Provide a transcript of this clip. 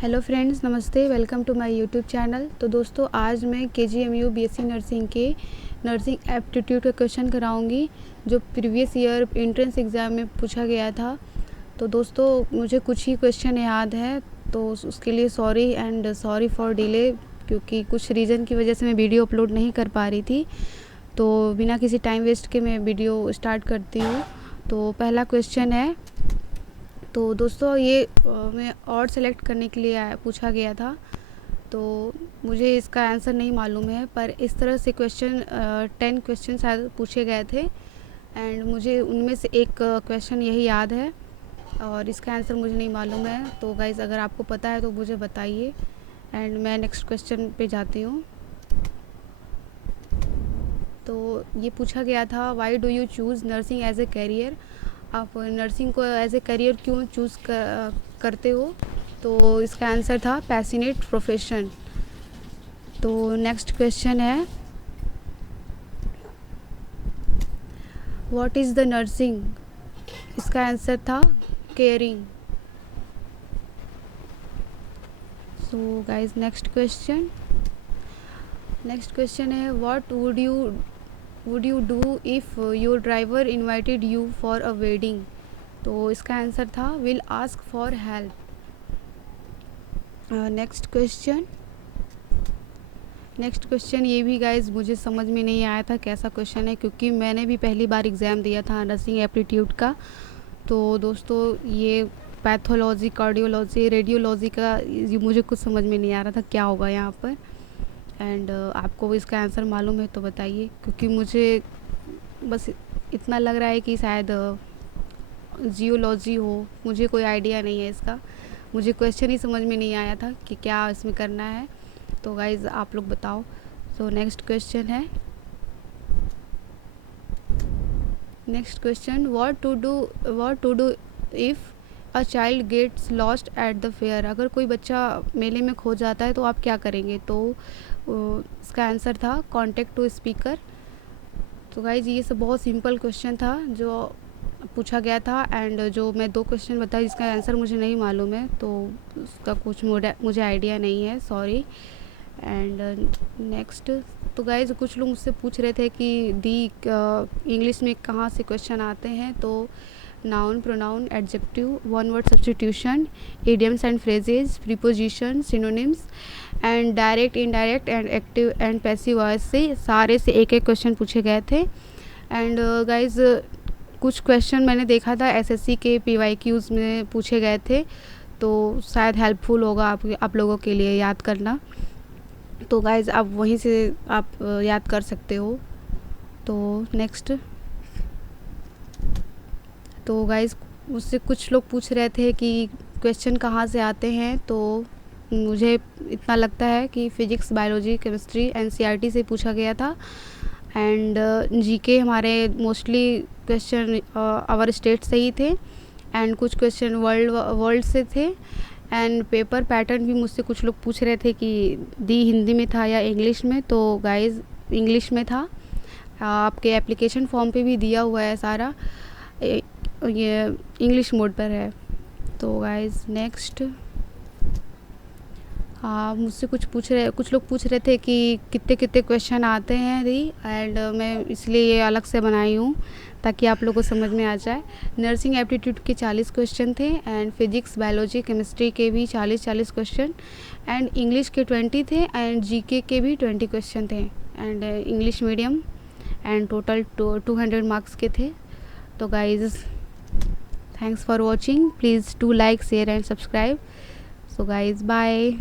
Hello friends, नमस्ते। Welcome to my YouTube channel. तो दोस्तों, आज मैं KGMU BSc नर्सिंग के नर्सिंग एप्टीट्यूड का क्वेश्चन कराऊंगी जो प्रीवियस ईयर एंट्रेंस एग्ज़ाम में पूछा गया था। तो दोस्तों, मुझे कुछ ही क्वेश्चन याद है, तो उसके लिए सॉरी फॉर डिले, क्योंकि कुछ रीज़न की वजह से मैं वीडियो अपलोड नहीं कर पा रही थी। तो बिना किसी टाइम वेस्ट के मैं वीडियो स्टार्ट करती हूँ। तो पहला क्वेश्चन है, तो दोस्तों ये मैं और सेलेक्ट करने के लिए पूछा गया था, तो मुझे इसका आंसर नहीं मालूम है, पर इस तरह से 10 क्वेश्चन शायद पूछे गए थे एंड मुझे उनमें से एक क्वेश्चन यही याद है और इसका आंसर मुझे नहीं मालूम है। तो गाइज़, अगर आपको पता है तो मुझे बताइए एंड मैं नेक्स्ट क्वेश्चन पे जाती हूँ। तो ये पूछा गया था, why do you choose nursing as a career? आप नर्सिंग को एज ए करियर क्यों चूज़ करते हो? तो इसका आंसर था पैशनेट प्रोफेशन। तो नेक्स्ट क्वेश्चन है, व्हाट इज़ द नर्सिंग? इसका आंसर था caring. So guys, next question है, what would you do if your driver invited you for a wedding? तो इसका आंसर था will ask for help. Next question ये भी guys मुझे समझ में नहीं आया था कैसा क्वेश्चन है, क्योंकि मैंने भी पहली बार एग्ज़ाम दिया था नर्सिंग एप्टीट्यूड का। तो दोस्तों, ये पैथोलॉजी, कार्डियोलॉजी, रेडियोलॉजी का ये मुझे कुछ समझ में नहीं आ रहा था क्या होगा यहाँ पर। एंड आपको इसका आंसर मालूम है तो बताइए, क्योंकि मुझे बस इतना लग रहा है कि शायद जियोलॉजी हो। मुझे कोई आइडिया नहीं है इसका, मुझे क्वेश्चन ही समझ में नहीं आया था कि क्या इसमें करना है। तो गाइज़, आप लोग बताओ। तो next question, what to do if a child gets lost at the fair? अगर कोई बच्चा मेले में खो जाता है तो आप क्या करेंगे? तो इसका आंसर था कॉन्टेक्ट टू स्पीकर। तो गाइज, ये सब बहुत सिंपल क्वेश्चन था जो पूछा गया था एंड जो मैं 2 क्वेश्चन बताई जिसका आंसर मुझे नहीं मालूम है, तो उसका कुछ मुझे आइडिया नहीं है, सॉरी। एंड नेक्स्ट, तो गाइज कुछ लोग मुझसे पूछ रहे थे कि दी इंग्लिश में कहाँ से क्वेश्चन आते हैं। तो noun, pronoun, adjective, one word substitution, idioms and phrases, preposition, synonyms and direct, indirect and active and passive voice से सारे से एक एक क्वेश्चन पूछे गए थे। एंड गाइज, कुछ क्वेश्चन मैंने देखा था SSC के PYQs में पूछे गए थे, तो शायद हेल्पफुल होगा आप लोगों के लिए याद करना। तो गाइज़, आप वहीं से आप याद कर सकते हो। तो नेक्स्ट, तो गाइज़ मुझसे कुछ लोग पूछ रहे थे कि क्वेश्चन कहाँ से आते हैं। तो मुझे इतना लगता है कि फ़िज़िक्स, बायोलॉजी, केमिस्ट्री NCERT से पूछा गया था एंड GK हमारे मोस्टली क्वेश्चन आवर स्टेट से ही थे एंड कुछ क्वेश्चन वर्ल्ड से थे एंड पेपर पैटर्न भी मुझसे कुछ लोग पूछ रहे थे कि दी हिंदी में था या इंग्लिश में। तो गाइज़, इंग्लिश में था। आपके एप्लीकेशन फॉर्म पे भी दिया हुआ है सारा, ये इंग्लिश मोड पर है। तो गाइज़, नेक्स्ट, मुझसे कुछ लोग पूछ रहे थे कि कितने क्वेश्चन आते हैं दी, एंड मैं इसलिए ये अलग से बनाई हूँ ताकि आप लोगों को समझ में आ जाए। नर्सिंग एप्टीट्यूड के 40 क्वेश्चन थे एंड फिज़िक्स, बायोलॉजी, केमिस्ट्री के भी 40 क्वेश्चन एंड इंग्लिश के 20 थे एंड GK के भी 20 क्वेश्चन थे and English medium and total 200 marks के थे। तो guys, thanks for watching, please do like, share and subscribe. So guys, bye.